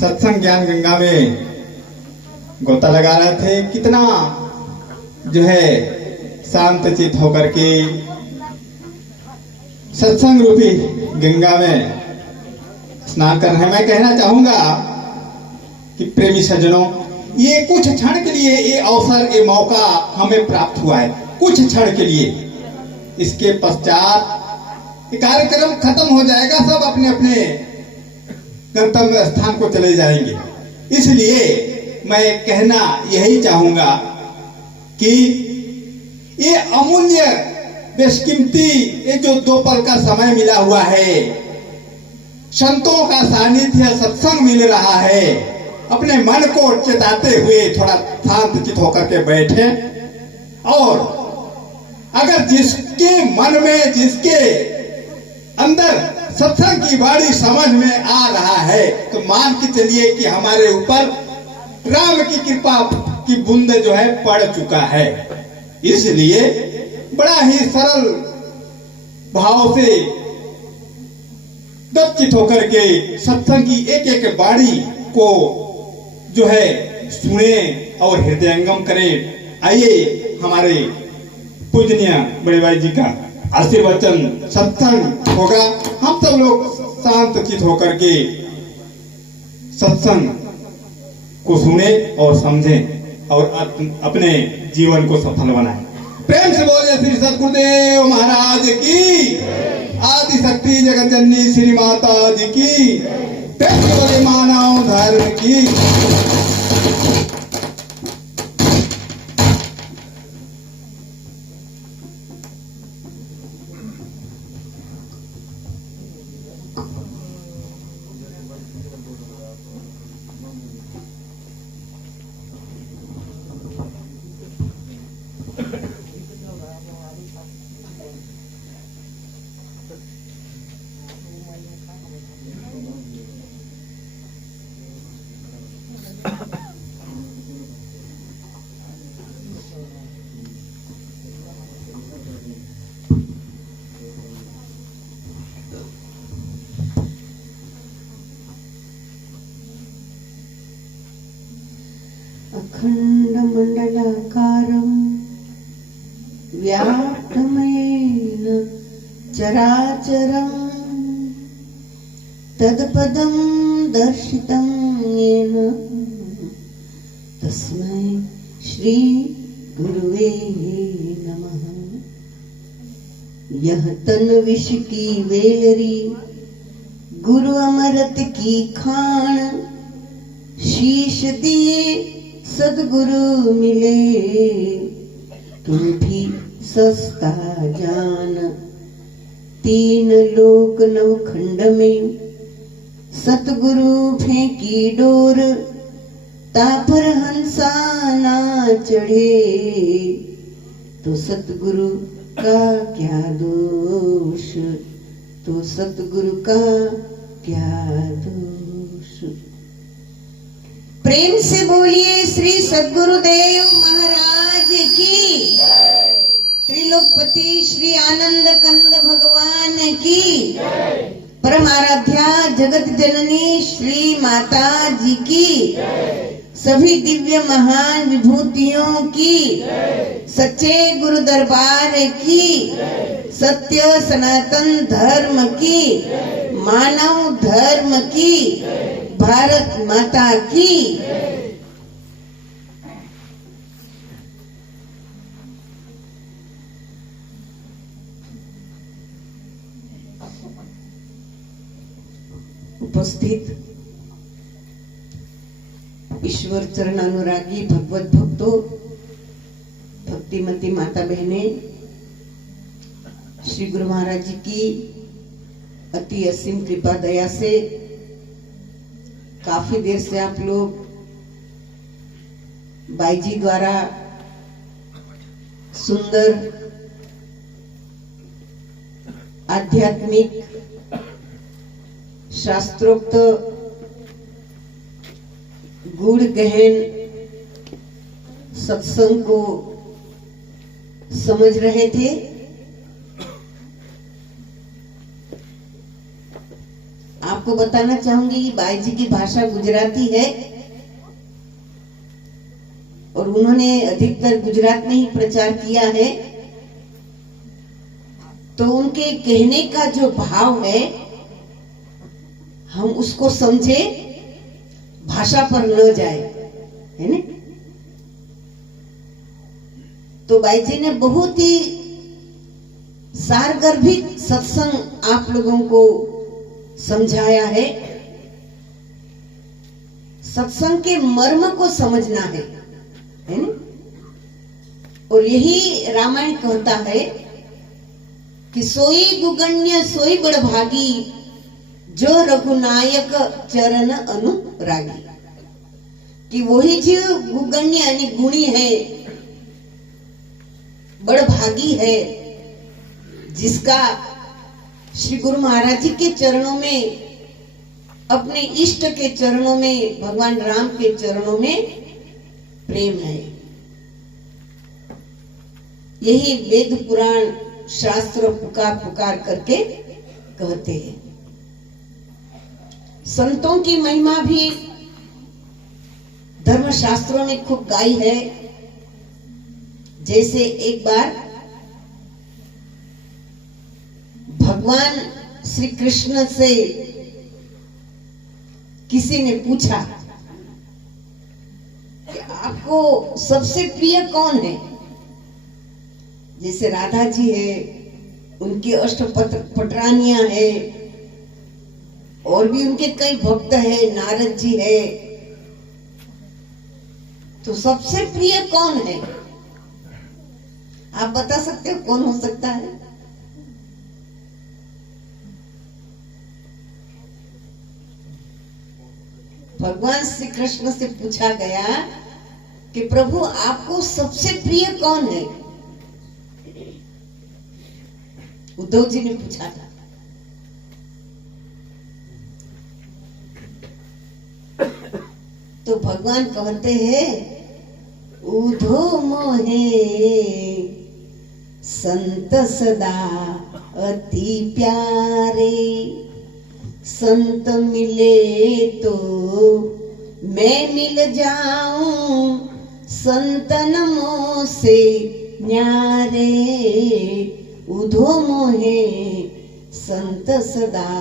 सत्संग ज्ञान गंगा में गोता लगा रहे थे। कितना जो है शांत चित होकर के सत्संग रूपी गंगा में स्नान कर रहे हैं। मैं कहना चाहूंगा कि प्रेमी सज्जनों, ये कुछ क्षण के लिए ये अवसर, ये मौका हमें प्राप्त हुआ है, कुछ क्षण के लिए। इसके पश्चात ये कार्यक्रम खत्म हो जाएगा, सब अपने अपने गंतव्य स्थान को चले जाएंगे। इसलिए मैं कहना यही चाहूंगा कि ये अमूल्य बेशकीमती ये जो 2 पल का समय मिला हुआ है, संतों का सानिध्य, सत्संग मिल रहा है, अपने मन को चेताते हुए थोड़ा शांत चित होकर के बैठे। और अगर जिसके मन में, जिसके अंदर सत्संग की वाणी समझ में आ रहा है, तो मान के चलिए कि हमारे ऊपर राम की कृपा की बूंद जो है पड़ चुका है। इसलिए बड़ा ही सरल भाव से दत्चित होकर के सत्संग की एक एक वाणी को जो है सुने और हृदयंगम करें। आइए हमारे पूजनीय बड़े भाई जी का आशीर्वचन सत्संग होगा। हम सब लोग शांत चित होकर के सत्संग को सुने और समझें और अपने जीवन को सफल बनाएं। प्रेम से बोले श्री सद्गुरुदेव महाराज की, आदि शक्ति जगत जननी श्री माता जी की, प्रेम से बोले मानव धर्म की। अखण्डमण्डलाकारं व्याप्तमयेन चराचरं तत्पदं दर्शितं येन तस्मै श्री गुरुवे नमः। यह तन विष की वेलरी, गुरु अमृत की खान, शीश दिए सद्गुरु मिले, तुम भी सस्ता जान। 3 लोक 9 खंड में सतगुरु फेंकी डोर, तापर हंसा ना चढ़े, तो सतगुरु का क्या दोष, तो सतगुरु का क्या दोष। प्रेम से बोलिए श्री सद्गुरुदेव महाराज की, त्रिलोकपति श्री आनंद कंद भगवान की, परम आराध्या जगत जननी श्री माता जी की, सभी दिव्य महान विभूतियों की, सच्चे गुरु दरबार की, सत्य सनातन धर्म की, मानव धर्म की, भारत माता की। उपस्थित ईश्वर चरणानुरागी भगवत भक्तों, भक्तिमती माता बहने, श्री गुरु महाराज जी की अति असीम कृपा दया से काफी देर से आप लोग बाई जी द्वारा सुंदर आध्यात्मिक शास्त्रोक्त गूढ़ गहन सत्संग को समझ रहे थे। आप आपको बताना चाहूंगी कि बाई जी की भाषा गुजराती है और उन्होंने अधिकतर गुजरात में ही प्रचार किया है। तो उनके कहने का जो भाव है हम उसको समझे, भाषा पर न जाए, है ना। तो बाई जी ने बहुत ही सारगर्भित सत्संग आप लोगों को समझाया है। सत्संग के मर्म को समझना है ना। और यही रामायण कहता है कि सोई गुगण्य सोई बड़भागी, जो रघुनायक चरण अनुरागी। कि वही जीव गुगण्य यानी गुणी है, बड़भागी है, जिसका श्री गुरु महाराज जी के चरणों में, अपने इष्ट के चरणों में, भगवान राम के चरणों में प्रेम है। यही वेद पुराण शास्त्र पुकार पुकार करके कहते हैं। संतों की महिमा भी धर्म शास्त्रों में खूब गाई है। जैसे एक बार भगवान श्री कृष्ण से किसी ने पूछा कि आपको सबसे प्रिय कौन है। जैसे राधा जी है, उनकी अष्टपटरानियां है, और भी उनके कई भक्त है, नारद जी है। तो सबसे प्रिय कौन है? आप बता सकते हो कौन हो सकता है? भगवान श्री कृष्ण से पूछा गया कि प्रभु आपको सबसे प्रिय कौन है? उद्धव जी ने पूछा था। तो भगवान कहते हैं, उधो मोहे संत सदा अति प्यारे, संत मिले तो मैं मिल जाऊं, संतन मोह से न्यारे। उधो मोहे संत सदा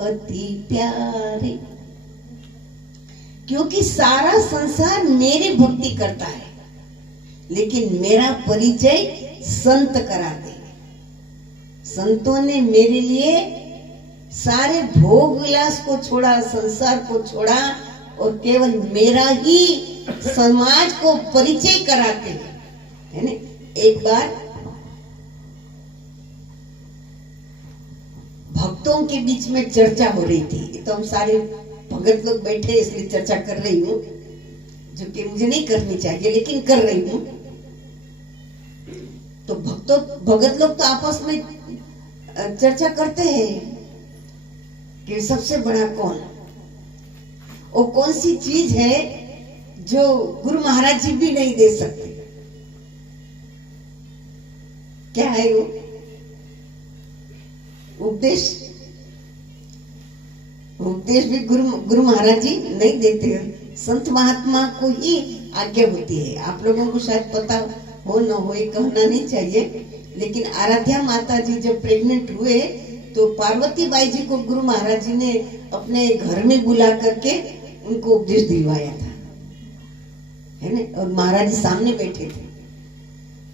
अति प्यारे। क्योंकि सारा संसार मेरी भक्ति करता है, लेकिन मेरा परिचय संत कराते हैं। संतों ने मेरे लिए सारे भोग विलास को छोड़ा, संसार को छोड़ा, और केवल मेरा ही समाज को परिचय कराते हैं, है ना। एक बार भक्तों के बीच में चर्चा हो रही थी। तो हम सारे भगत लोग बैठे, इसलिए चर्चा कर रही हूँ, जो कि मुझे नहीं करनी चाहिए, लेकिन कर रही हूँ। तो भगत लोग तो आपस में चर्चा करते हैं कि सबसे बड़ा कौन, और कौन सी चीज है जो गुरु महाराज जी भी नहीं दे सकते। क्या है वो? उपदेश। उपदेश भी गुरु महाराज जी नहीं देते हैं, संत महात्मा को ही आज्ञा होती है। आप लोगों को शायद पता हो न हो, ये कहना नहीं चाहिए, लेकिन आराध्या माता जी जब प्रेग्नेंट हुए तो पार्वती बाई जी को गुरु महाराज जी ने अपने घर में बुला करके उनको उपदेश दिलवाया था, है ना। और महाराज जी सामने बैठे थे।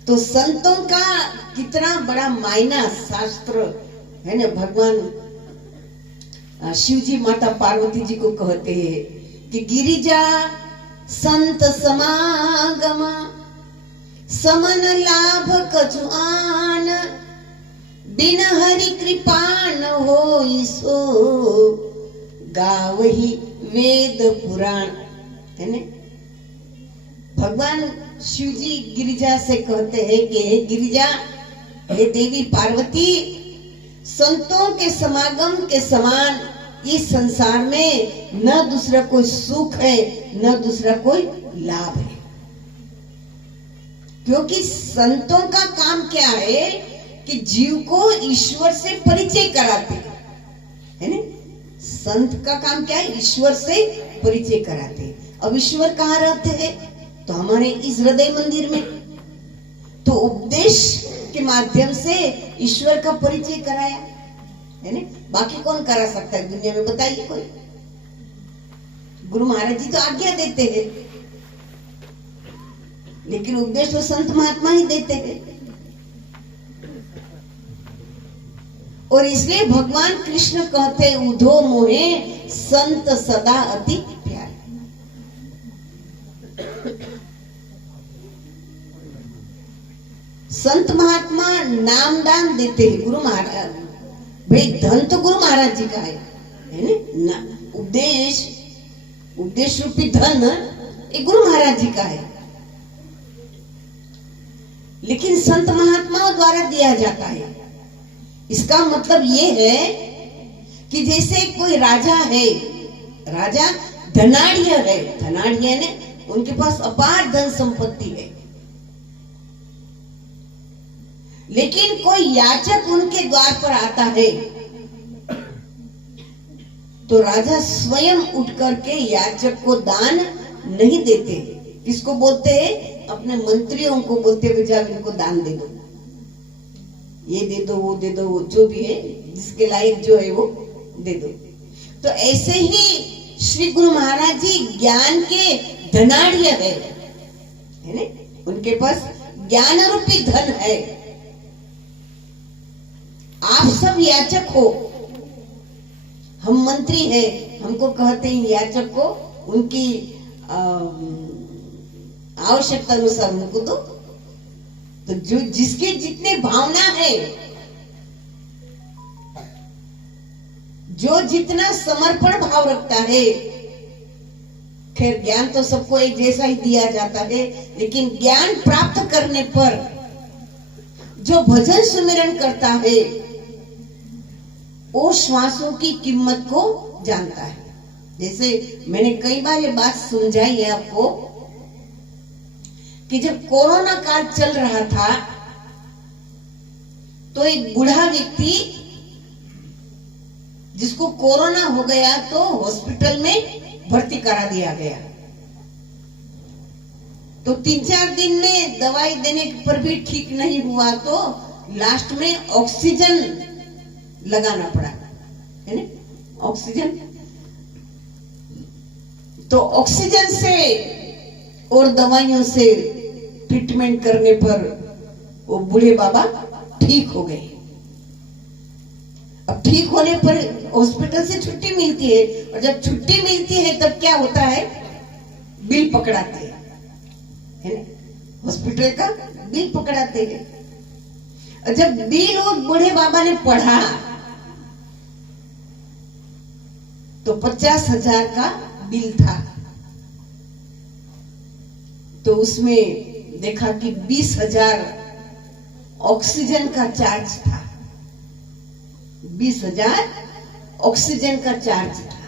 तो संतों का कितना बड़ा मायना शास्त्र, है ना। भगवान शिव जी माता पार्वती जी को कहते हैं कि गिरिजा संत समागम, समन लाभ कछुआन, बिन हरि कृपा न होई सो, गावही वेद पुराण, है ना। भगवान शिव जी गिरिजा से कहते हैं कि हे गिरिजा, हे देवी पार्वती, संतों के समागम के समान इस संसार में न दूसरा कोई सुख है, न दूसरा कोई लाभ है। क्योंकि संतों का काम क्या है कि जीव को ईश्वर से परिचय कराते हैं, है ना। संत का काम क्या है? ईश्वर से परिचय कराते। अब ईश्वर कहाँ रहते हैं? तो हमारे इस हृदय मंदिर में। तो उपदेश के माध्यम से ईश्वर का परिचय कराया है ना। बाकी कौन करा सकता है दुनिया में, बताइए कोई? गुरु महाराज जी तो आज्ञा देते हैं, लेकिन उपदेश तो संत महात्मा ही देते हैं। और इसलिए भगवान कृष्ण कहते उधो मोहे संत सदा अति प्यारे। संत महात्मा नामदान देते हैं। गुरु महाराज भाई, धन तो गुरु महाराज जी का है ना। उपदेश रूपी धन ये गुरु महाराज जी का है, लेकिन संत महात्माओं द्वारा दिया जाता है। इसका मतलब ये है कि जैसे कोई राजा है, राजा धनाढ़ है, धनाढ़ ने उनके पास अपार धन संपत्ति है, लेकिन कोई याचक उनके द्वार पर आता है तो राजा स्वयं उठ करके याचक को दान नहीं देते। किसको बोलते हैं? अपने मंत्रियों को बोलते हैं, जाओ इनको दान दे दो, ये दे दो, वो दे दो, वो जो भी है जिसके लायक जो है वो दे दो। तो ऐसे ही श्री गुरु महाराज जी ज्ञान के धनाढ़ है ना, उनके पास ज्ञान रूपी धन है। आप सब याचक हो, हम मंत्री हैं, हमको कहते हैं याचक को उनकी आवश्यकता अनुसार उनको दो। तो जो जिसके जितने भावना है, जो जितना समर्पण भाव रखता है, खैर ज्ञान तो सबको एक जैसा ही दिया जाता है, लेकिन ज्ञान प्राप्त करने पर जो भजन सुमिरन करता है वो श्वासों की कीमत को जानता है। जैसे मैंने कई बार ये बात समझाई है आपको कि जब कोरोना काल चल रहा था तो एक बूढ़ा व्यक्ति जिसको कोरोना हो गया तो हॉस्पिटल में भर्ती करा दिया गया। तो 3-4 दिन में दवाई देने पर भी ठीक नहीं हुआ तो लास्ट में ऑक्सीजन लगाना पड़ा, है ना, ऑक्सीजन। तो ऑक्सीजन से और दवाइयों से ट्रीटमेंट करने पर वो बूढ़े बाबा ठीक हो गए। अब ठीक होने पर हॉस्पिटल से छुट्टी मिलती है, और जब छुट्टी मिलती है तब क्या होता है? बिल पकड़ाते हैं, है ना, हॉस्पिटल का बिल पकड़ाते हैं। और जब बिल वो बूढ़े बाबा ने पढ़ा तो 50,000 का बिल था। तो उसमें देखा कि 20,000 ऑक्सीजन का चार्ज था, 20,000 ऑक्सीजन का चार्ज था।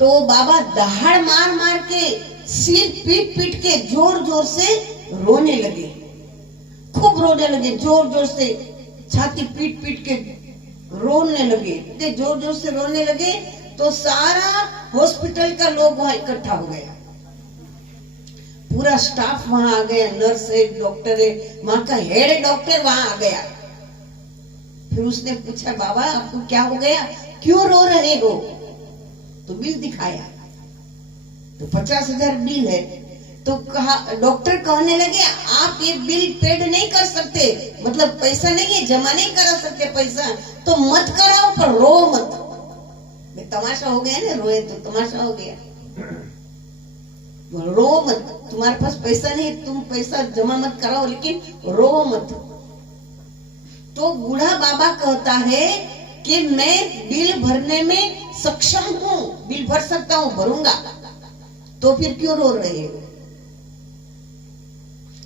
तो बाबा दहाड़ मार मार के, सिर पीट पीट के जोर जोर से रोने लगे, खूब रोने लगे, जोर जोर से छाती पीट पीट के रोने लगे। इतने जोर जोर से रोने लगे तो सारा हॉस्पिटल का लोग वहां इकट्ठा हो गया, पूरा स्टाफ वहां आ गया, नर्स है, डॉक्टर है, वहां का हेड डॉक्टर वहां आ गया। फिर उसने पूछा, बाबा आपको क्या हो गया, क्यों रो रहे हो? तो बिल दिखाया तो 50,000 बिल है। तो कहा, डॉक्टर कहने लगे आप ये बिल पेड नहीं कर सकते, मतलब पैसा नहीं है, जमा नहीं करा सकते पैसा, तो मत कराओ पर रो मत। तमाशा हो गया ना, रोए तो तमाशा हो गया, रो मत, तुम्हारे पास पैसा नहीं, तुम पैसा जमा मत कराओ, लेकिन रो मत। तो बूढ़ा बाबा कहता है कि मैं बिल भरने में सक्षम हूं, बिल भर सकता हूं, भरूंगा, तो फिर क्यों रो रहे हो?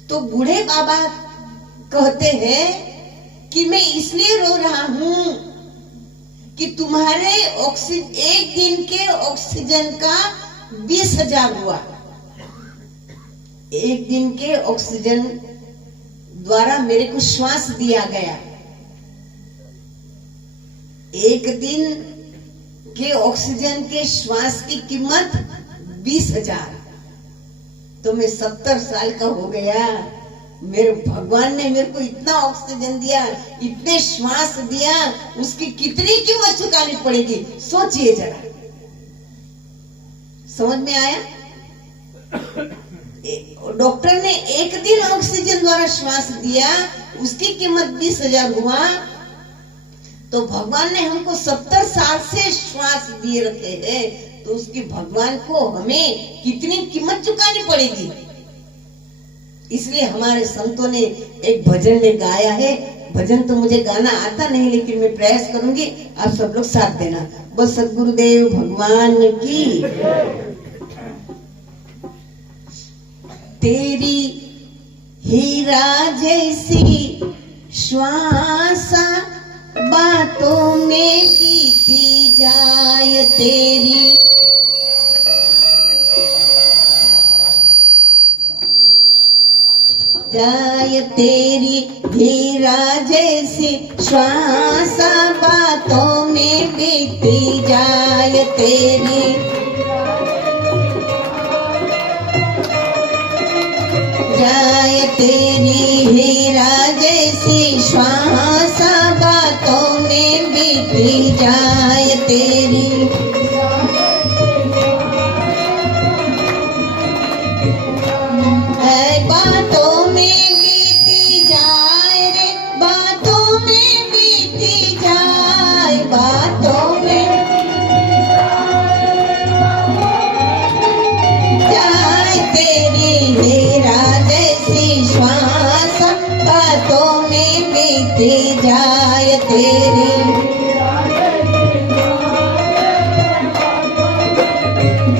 तो बूढ़े बाबा कहते हैं कि मैं इसलिए रो रहा हूं कि तुम्हारे एक दिन के ऑक्सीजन का 20,000 हुआ। एक दिन के ऑक्सीजन द्वारा मेरे को श्वास दिया गया, एक दिन के ऑक्सीजन के श्वास की कीमत 20,000। तो मैं 70 साल का हो गया, मेरे भगवान ने मेरे को इतना ऑक्सीजन दिया, इतने श्वास दिया, उसकी कितनी कीमत चुकानी पड़ेगी सोचिए जरा। समझ में आया? डॉक्टर ने एक दिन ऑक्सीजन द्वारा श्वास दिया, उसकी कीमत 20,000 हुआ। तो भगवान ने हमको 70 साल से श्वास दिए रखे हैं, तो उसकी भगवान को हमें कितनी कीमत चुकानी पड़ेगी। इसलिए हमारे संतों ने एक भजन में गाया है। भजन तो मुझे गाना आता नहीं, लेकिन मैं प्रयास करूंगी, आप सब लोग साथ देना। बस सद्गुरुदेव भगवान की। तेरी हीरा जैसी श्वासा बातों में बीती जाए, तेरी जाए तेरी हीरा जैसी श्वासा बातों में बीती जाए, तेरी जाए तेरी हीरा जैसी श्वासा बातों में बीती जाए, तेरी बातों में बीती जाए रे, बातों में बीती जाए, बातों में जाए तेरी हीरा जैसी श्वास बातों में बीती जाए, तेरी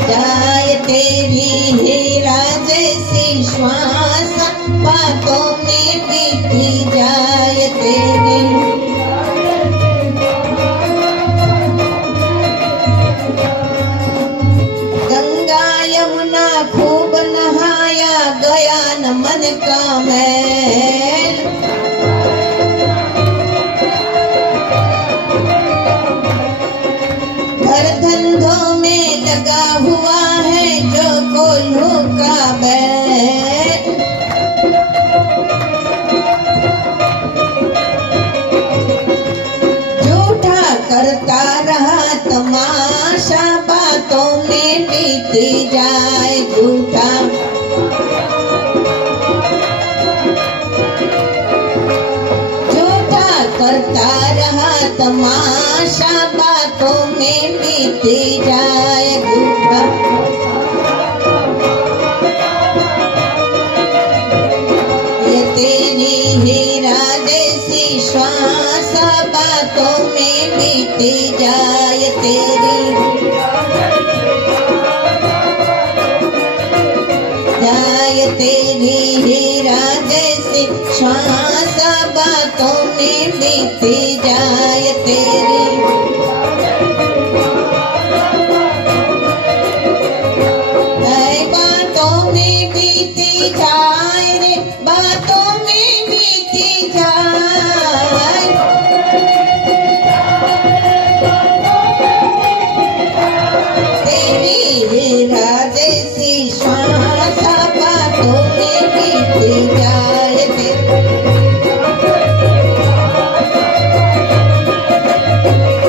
जाए तेरी हीरा जैसी श्वास बातों में बीती जाए, तेरी गंगा यमुना खूब नहाया, गया न मन का मैल। घर धंधों में लगा हुआ है जो कोल्हू का बैल। झूठा करता रहा तमाशा बातों में बीती जाए, झूठा झूठा करता रहा तमाशा बातों में बीती जाए, झूठा ये तेरी हीरा जैसी श्वास बातों में बीती जाए, तेरी जाए तेरी हीरा जैसी श्वास बातों में बीती जाए, तेरी बातों में बीती जाए रे, बातों में बीती जाए, तेरी हीरा जैसी श्वास बातों में बीती जाए,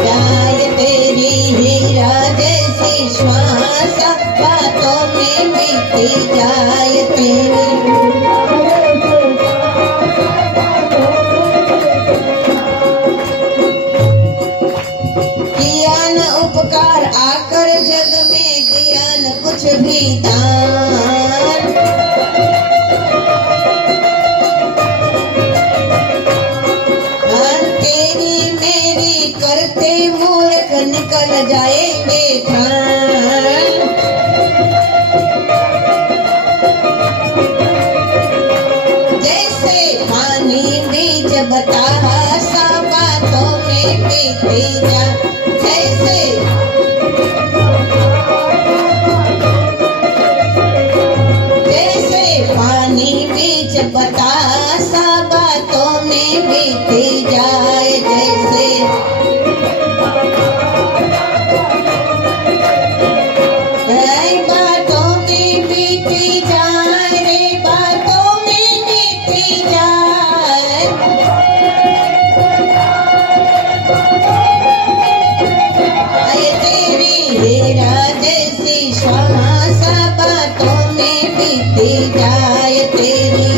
जाए तेरी हीरा जैसी श्वास बातों में बीती जाए, तेरी किया न उपकार आकर जग में, दिया न कुछ भी दान। तेरी मेरी करते मूर्ख निकल जाएंगे खान। जैसे पानी बीज बतासा बातों में बीती जा, जैसे जैसे पानी बीज बतासा बातों में बीती जाए, जैसे बीती जाए तेरी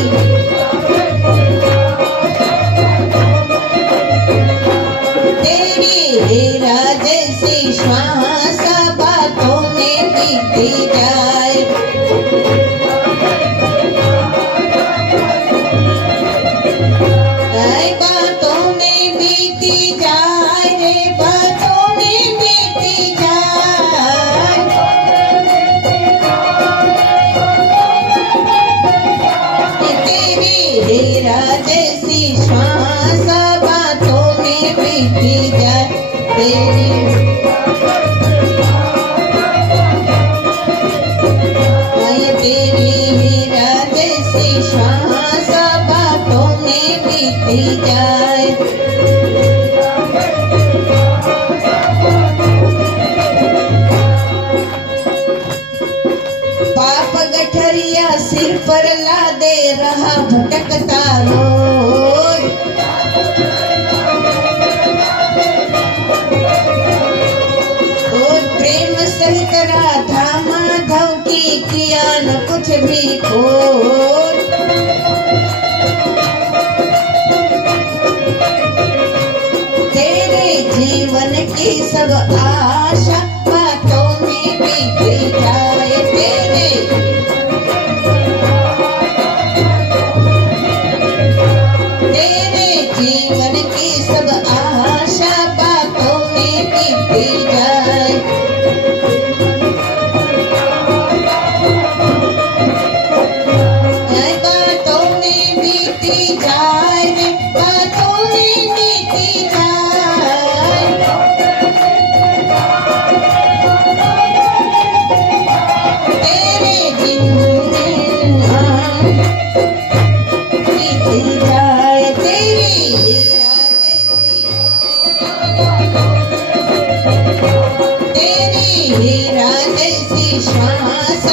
हीरा जैसी श्वास बातों में बीती जाए बातों में बीती जाए रे बातों में बीती जाए तेरी हीरा जैसी श्वास बातों में बीती जाए तेरी हीरा जैसी श्वास बातों में बीती जाए पाप गठरिया सिर पर ला दे रहा भटकता रोज प्रेम सहित राधा माधव की किया न कुछ भी खोज तेरे जीवन की सब आशा बातों में बीती जाए तेरे जीवन की सब आशा बातों में बीती जाए बातों में बीती जाए बातों में बीती जाए तेरे जीवन बीती जाए तेरी हीरा जैसी श्वास